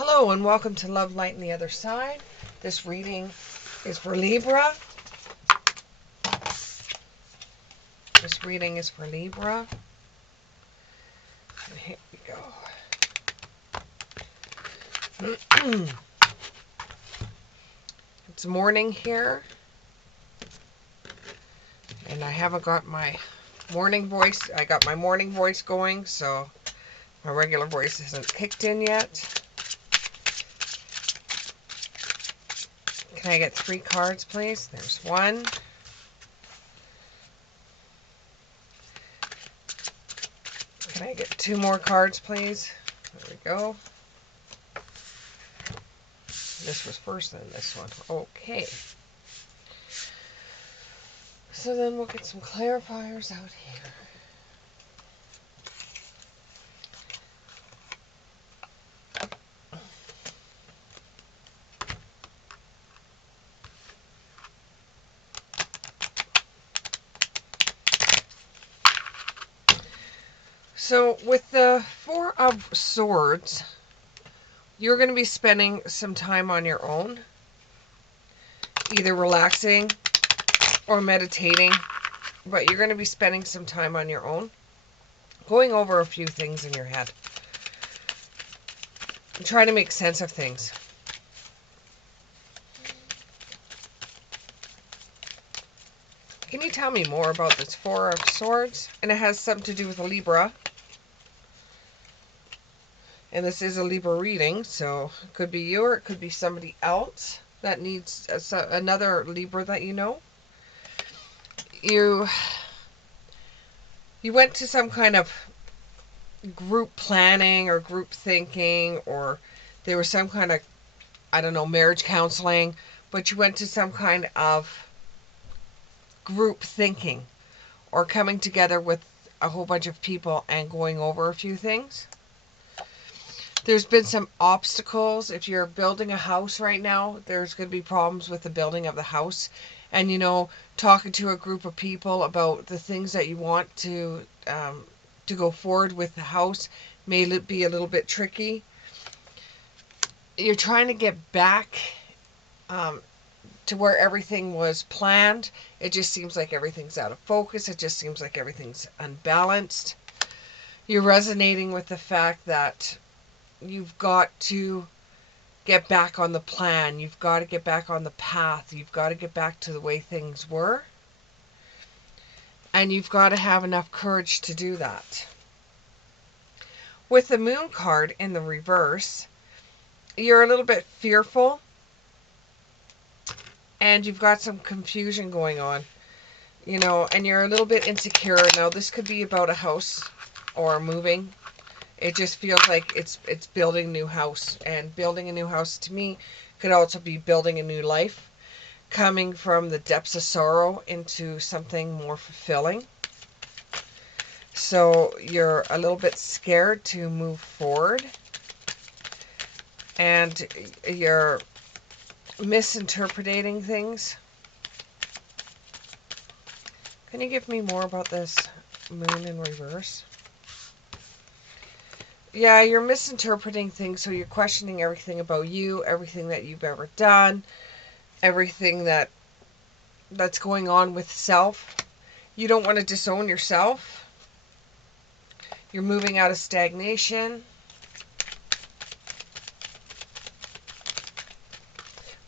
Hello and welcome to Love, Light, and the Other Side. This reading is for Libra. This reading is for Libra. And here we go. It's morning here. And I haven't got my morning voice. I got my morning voice going, so my regular voice isn't kicked in yet. Can I get 3 cards, please? There's 1. Can I get 2 more cards, please? There we go. This was first, then this one. Okay. So then we'll get some clarifiers out here. So with the 4 of Swords, you're going to be spending some time on your own, either relaxing or meditating, but you're going to be spending some time on your own, going over a few things in your head, and trying to make sense of things. Can you tell me more about this 4 of Swords? And it has something to do with a Libra. And this is a Libra reading, so it could be you or it could be somebody else that needs another Libra that you know. You went to some kind of group planning or group thinking, or there was some kind of, I don't know, marriage counseling, but you went to some kind of group thinking or coming together with a whole bunch of people and going over a few things. There's been some obstacles. If you're building a house right now, there's going to be problems with the building of the house. And, talking to a group of people about the things that you want to go forward with the house may be a little bit tricky. You're trying to get back to where everything was planned. It just seems like everything's out of focus. It just seems like everything's unbalanced. You're resonating with the fact that you've got to get back on the plan. You've got to get back on the path. You've got to get back to the way things were. And you've got to have enough courage to do that. With the Moon card in the reverse, you're a little bit fearful. And you've got some confusion going on. And you're a little bit insecure. Now, this could be about a house or moving. It just feels like it's building a new house. And building a new house, to me, could also be building a new life. Coming from the depths of sorrow into something more fulfilling. So you're a little bit scared to move forward. And you're misinterpreting things. Can you give me more about this Moon in reverse? Yeah, you're misinterpreting things, so you're questioning everything about you, everything that you've ever done, everything that's going on with self. You don't want to disown yourself. You're moving out of stagnation.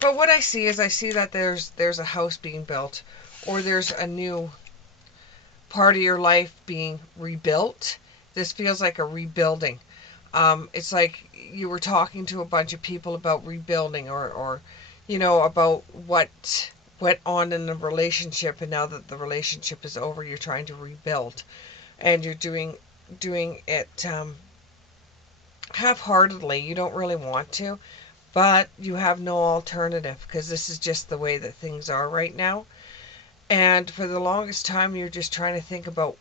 But what I see is that there's a house being built, or there's a new part of your life being rebuilt. This feels like a rebuilding. It's like you were talking to a bunch of people about rebuilding, or about what went on in the relationship, and now that the relationship is over, you're trying to rebuild, and you're doing it half-heartedly. You don't really want to, but you have no alternative, because this is just the way that things are right now. And for the longest time, you're just trying to think about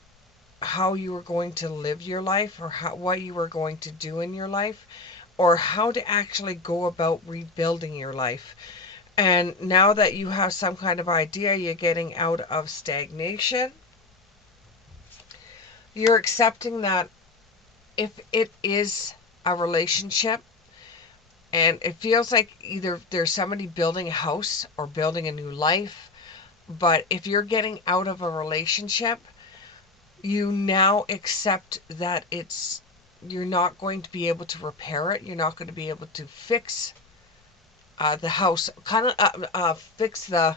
how you were going to live your life, or what you were going to do in your life, or how to actually go about rebuilding your life. And now that you have some kind of idea, you're getting out of stagnation. You're accepting that if it is a relationship, And it feels like either there's somebody building a house or building a new life. But if you're getting out of a relationship, you now accept that you're not going to be able to repair it. You're not going to be able to fix the house, kind of fix the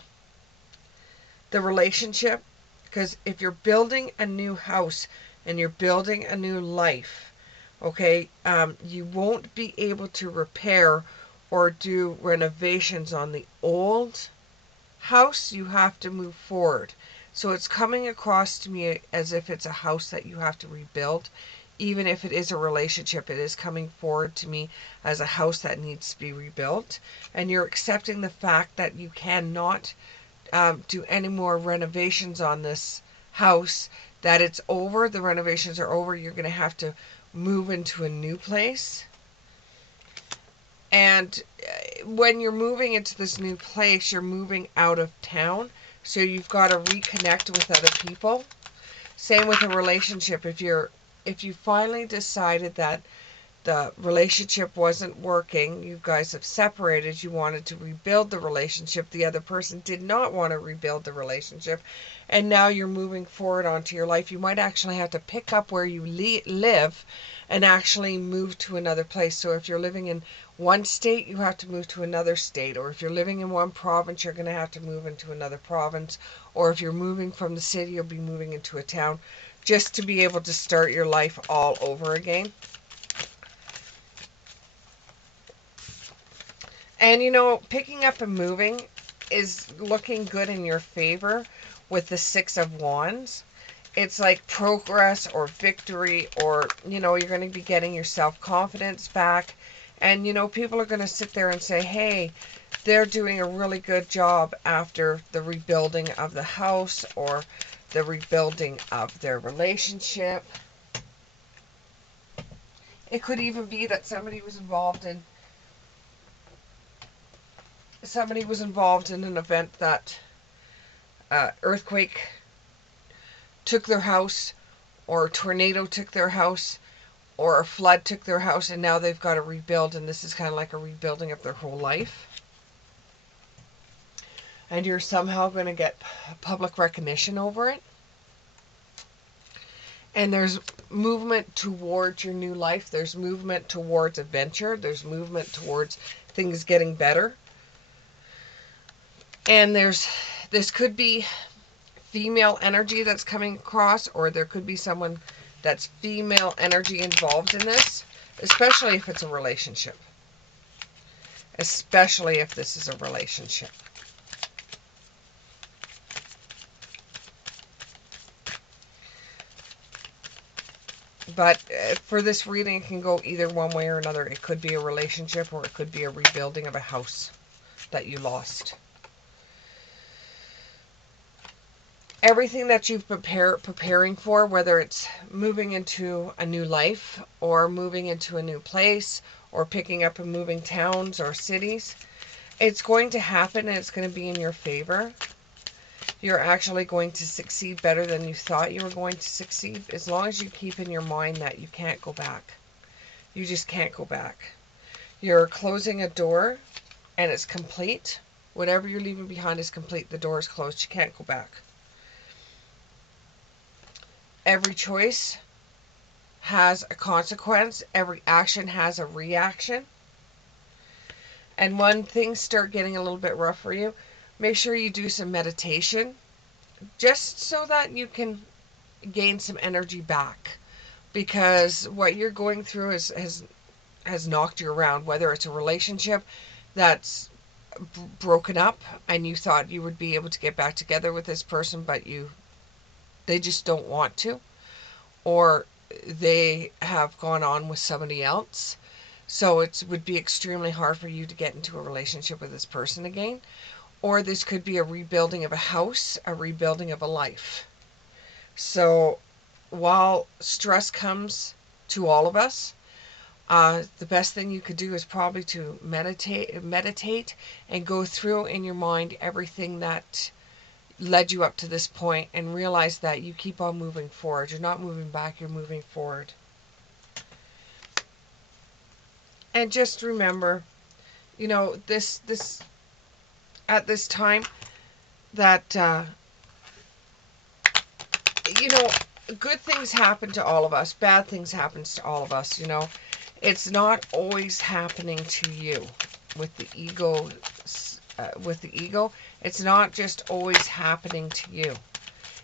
relationship. Because if you're building a new house and you're building a new life, okay, you won't be able to repair or do renovations on the old house. You have to move forward. So it's coming across to me as if it's a house that you have to rebuild. Even if it is a relationship, it is coming forward to me as a house that needs to be rebuilt. And you're accepting the fact that you cannot do any more renovations on this house, that it's over, the renovations are over, you're going to have to move into a new place. And when you're moving into this new place, you're moving out of town, so you've got to reconnect with other people. Same with a relationship. If you finally decided that the relationship wasn't working, you guys have separated, you wanted to rebuild the relationship, the other person did not want to rebuild the relationship, and now you're moving forward onto your life, you might actually have to pick up where you live and actually move to another place. So if you're living in one state, you have to move to another state, or if you're living in one province, you're going to have to move into another province, or if you're moving from the city, you'll be moving into a town, just to be able to start your life all over again. And picking up and moving is looking good in your favor with the Six of Wands. It's like progress or victory, or, you're going to be getting your self-confidence back. And, people are going to sit there and say, hey, they're doing a really good job after the rebuilding of the house or the rebuilding of their relationship. It could even be that somebody was involved in an event that earthquake took their house, or a tornado took their house, or a flood took their house, and now they've got to rebuild, and this is kind of like a rebuilding of their whole life. And you're somehow going to get public recognition over it. And there's movement towards your new life. There's movement towards adventure. There's movement towards things getting better. And this could be female energy that's coming across, or there could be someone that's female energy involved in this, especially if it's a relationship. Especially if this is a relationship. But for this reading, it can go either one way or another. It could be a relationship, or it could be a rebuilding of a house that you lost. Everything that you've preparing for, whether it's moving into a new life, or moving into a new place, or picking up and moving towns or cities, it's going to happen, and it's going to be in your favor. You're actually going to succeed better than you thought you were going to succeed, as long as you keep in your mind that you can't go back. You just can't go back. You're closing a door, and it's complete. Whatever you're leaving behind is complete. The door is closed. You can't go back. Every choice has a consequence. Every action has a reaction. And when things start getting a little bit rough for you, make sure you do some meditation, just so that you can gain some energy back. Because what you're going through has knocked you around, whether it's a relationship that's broken up and you thought you would be able to get back together with this person, but they just don't want to, or they have gone on with somebody else. So it would be extremely hard for you to get into a relationship with this person again. Or this could be a rebuilding of a house, a rebuilding of a life. So while stress comes to all of us, the best thing you could do is probably to meditate and go through in your mind everything that led you up to this point, and realize that you keep on moving forward. You're not moving back, you're moving forward. And just remember you know, at this time that, you know, good things happen to all of us. Bad things happens to all of us, you know. It's not always happening to you with the ego. It's not just always happening to you.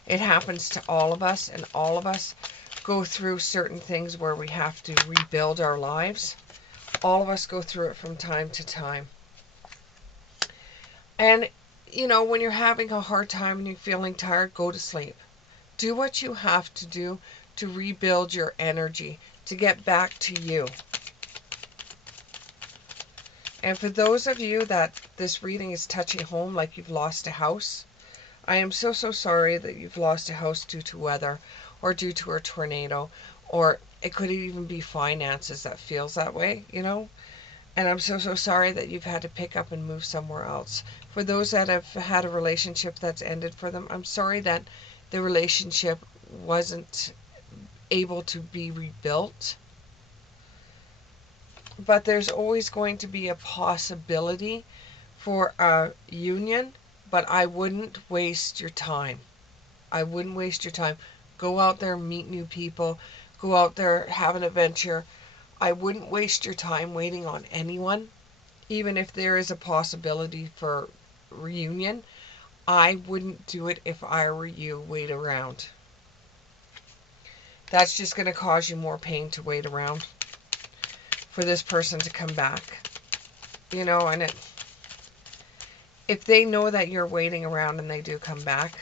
It happens to all of us, and all of us go through certain things where we have to rebuild our lives. All of us go through it from time to time. And, you know, when you're having a hard time and you're feeling tired, go to sleep. Do what you have to do to rebuild your energy, to get back to you. And for those of you that this reading is touching home, like you've lost a house, I am so, so sorry that you've lost a house due to weather or due to a tornado, or it could even be finances that feels that way, you know. And I'm so, so sorry that you've had to pick up and move somewhere else. For those that have had a relationship that's ended for them, I'm sorry that the relationship wasn't able to be rebuilt. But there's always going to be a possibility for a union, but I wouldn't waste your time. I wouldn't waste your time. Go out there, meet new people, go out there, have an adventure. I wouldn't waste your time waiting on anyone, even if there is a possibility for reunion. I wouldn't do it if I were you. Wait around. That's just going to cause you more pain to wait around for this person to come back. You know, and if they know that you're waiting around and they do come back,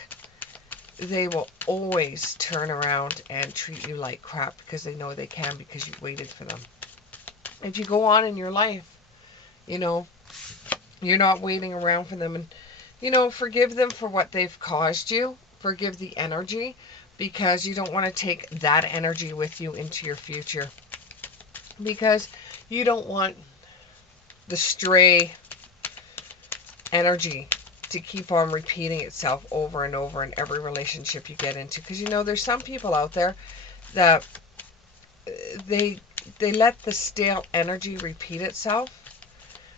they will always turn around and treat you like crap because they know they can, because you waited for them. If you go on in your life, you know, you're not waiting around for them. And, you know, forgive them for what they've caused you. Forgive the energy, because you don't want to take that energy with you into your future. Because you don't want the stray energy to keep on repeating itself over and over in every relationship you get into. Because, you know, there's some people out there that they let the stale energy repeat itself.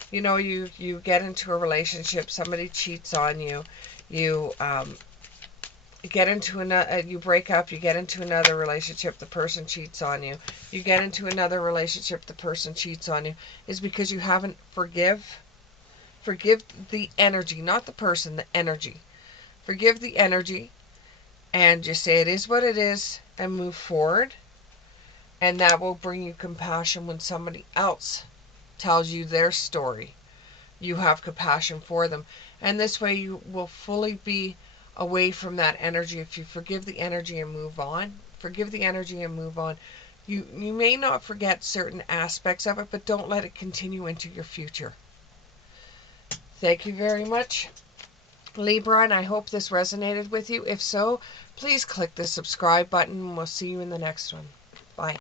You know, you get into a relationship, somebody cheats on you, you get into another, you break up, you get into another relationship, the person cheats on you, you get into another relationship, the person cheats on you, is because you haven't forgive the energy, not the person, the energy. Forgive the energy and just say it is what it is and move forward. And that will bring you compassion when somebody else tells you their story. You have compassion for them. And this way you will fully be away from that energy. If you forgive the energy and move on, forgive the energy and move on. You may not forget certain aspects of it, but don't let it continue into your future. Thank you very much, Libra, and I hope this resonated with you. If so, please click the subscribe button, and we'll see you in the next one. Bye.